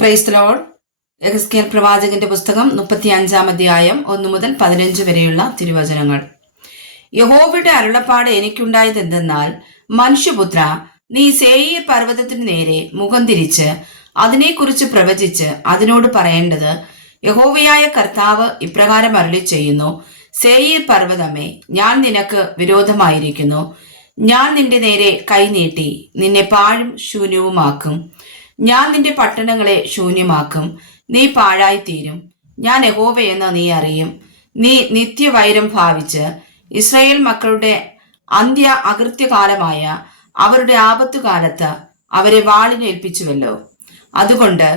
Praise the Lord. യെഹെസ്കേൽ പ്രവാചകന്റെ പുസ്തകം 35 അധ്യായം 1 മുതൽ 15 വരെയുള്ള തിരുവചനങ്ങൾ. യഹോവയുടെ അരുളപ്പാട് എനിക്കുണ്ടായത് എന്തെന്നാൽ, മനുഷ്യപുത്ര, നീ സേയീർ പർവ്വതത്തിനു നേരെ മുഖം തിരിച്ച് അതിനെക്കുറിച്ച് പ്രവചിച്ച് അതിനോട് പറയേണ്ടത്, യഹോവയായ കർത്താവ് ഇപ്രകാരം അരുളി ചെയ്യുന്നു: സേയീർ പർവ്വതമേ, ഞാൻ നിനക്ക് വിരോധമായിരിക്കുന്നു. ഞാൻ നിന്റെ നേരെ കൈനീട്ടി നിന്നെ പാഴും ശൂന്യവുമാക്കും. ഞാൻ നിന്റെ പട്ടണങ്ങളെ ശൂന്യമാക്കും. നീ പാഴായിത്തീരും. ഞാൻ യഹോവയെന്ന് നീ അറിയും. നീ നിത്യവൈരം ഭാവിച്ച് ഇസ്രായേൽ മക്കളുടെ അന്ത്യ അകൃത്യകാലമായ അവരുടെ ആപത്തുകാലത്ത് അവരെ വാളിനേൽപ്പിച്ചുവല്ലോ. അതുകൊണ്ട്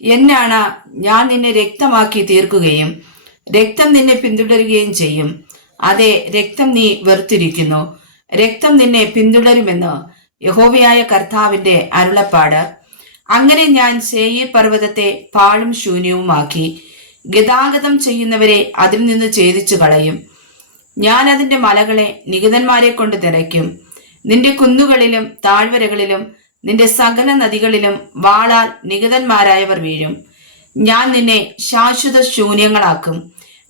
എന്നാണ് ഞാൻ നിന്നെ രക്തമാക്കി തീർക്കുകയും രക്തം നിന്നെ പിന്തുടരുകയും ചെയ്യും. അതെ, രക്തം നീ വെറുത്തിരിക്കുന്നു. രക്തം നിന്നെ പിന്തുടരുമെന്ന് യഹോവയായ കർത്താവിന്റെ അരുളപ്പാട്. അങ്ങനെ ഞാൻ സേയീർ പർവ്വതത്തെ പാഴും ശൂന്യവുമാക്കി ഗതാഗതം ചെയ്യുന്നവരെ അതിൽ നിന്ന് ഛേദിച്ചു കളയും. ഞാൻ അതിന്റെ മലകളെ നികിതന്മാരെ കൊണ്ട് നിറയ്ക്കും. നിന്റെ കുന്നുകളിലും താഴ്വരകളിലും നിന്റെ സകല നദികളിലും വാളാൽ നികിതന്മാരായവർ വീഴും. ഞാൻ നിന്നെ ശാശ്വത ശൂന്യങ്ങളാക്കും.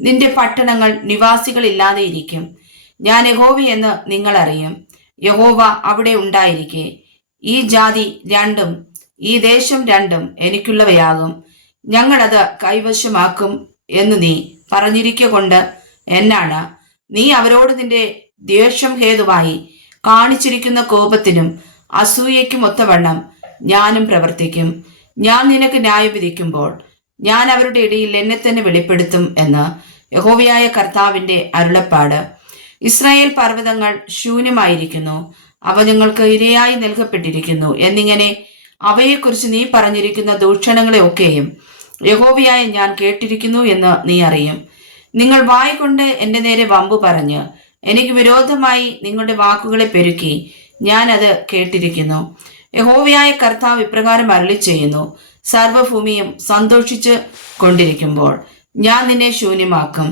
നിന്റെ പട്ടണങ്ങൾ നിവാസികളില്ലാതെ ഇരിക്കും. ഞാൻ യഹോവയെന്ന് നിങ്ങൾ അറിയും. യഹോവ അവിടെ ഉണ്ടായിരിക്കെ ഈ ജാതി രണ്ടും ഈ ദേശം രണ്ടും എനിക്കുള്ളവയാകും. ഞങ്ങളത് കൈവശമാക്കും എന്ന് നീ പറഞ്ഞിരിക്കൊണ്ട് എന്നാണ് നീ അവരോട് നിന്റെ ദ്വേഷം ഹേതുവായി കാണിച്ചിരിക്കുന്ന കോപത്തിനും അസൂയയ്ക്കും ഒത്തവണ്ണം ഞാനും പ്രവർത്തിക്കും. ഞാൻ നിനക്ക് ന്യായം വിധിക്കുമ്പോൾ ഞാൻ അവരുടെ ഇടയിൽ എന്നെ തന്നെ വെളിപ്പെടുത്തും എന്ന് യഹോവയായ കർത്താവിന്റെ അരുളപ്പാട്. ഇസ്രായേൽ പർവ്വതങ്ങൾ ശൂന്യമായിരിക്കുന്നു, അവ നിങ്ങൾക്ക് ഇരയായി നൽകപ്പെട്ടിരിക്കുന്നു എന്നിങ്ങനെ അവയെക്കുറിച്ച് നീ പറഞ്ഞിരിക്കുന്ന ദൂഷണങ്ങളെ ഒക്കെയും യഹോവയായ ഞാൻ കേട്ടിരിക്കുന്നു എന്ന് നീ അറിയും. നിങ്ങൾ വായ് കൊണ്ട് എന്റെ നേരെ വമ്പു പറഞ്ഞ് എനിക്ക് വിരോധമായി നിങ്ങളുടെ വാക്കുകളെ പെരുക്കി ഞാൻ അത് കേട്ടിരിക്കുന്നു. യഹോവയായ കർത്താവ് ഇപ്രകാരം അരുളി ചെയ്യുന്നു: സർവ്വഭൂമിയും സന്തോഷിച്ച് കൊണ്ടിരിക്കുമ്പോൾ ഞാൻ നിന്നെ ശൂന്യമാക്കും.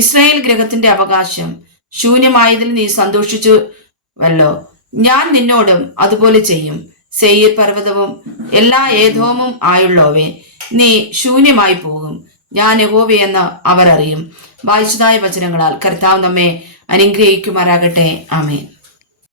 ഇസ്രായേൽ ഗൃഹത്തിന്റെ അവകാശം ശൂന്യമായതിൽ നീ സന്തോഷിച്ചുവല്ലോ. ഞാൻ നിന്നോടും അതുപോലെ ചെയ്യും. സേയീർ പർവ്വതവും എല്ലാ ഏദോമും ആയുള്ളവേ, നീ ശൂന്യമായി പോകും. ഞാൻ യഹോവയെന്ന് അവർ അറിയും. വായിച്ചതായ വചനങ്ങളാൽ കർത്താവ് നമ്മെ അനുഗ്രഹിക്കുമാറാകട്ടെ. ആമേൻ.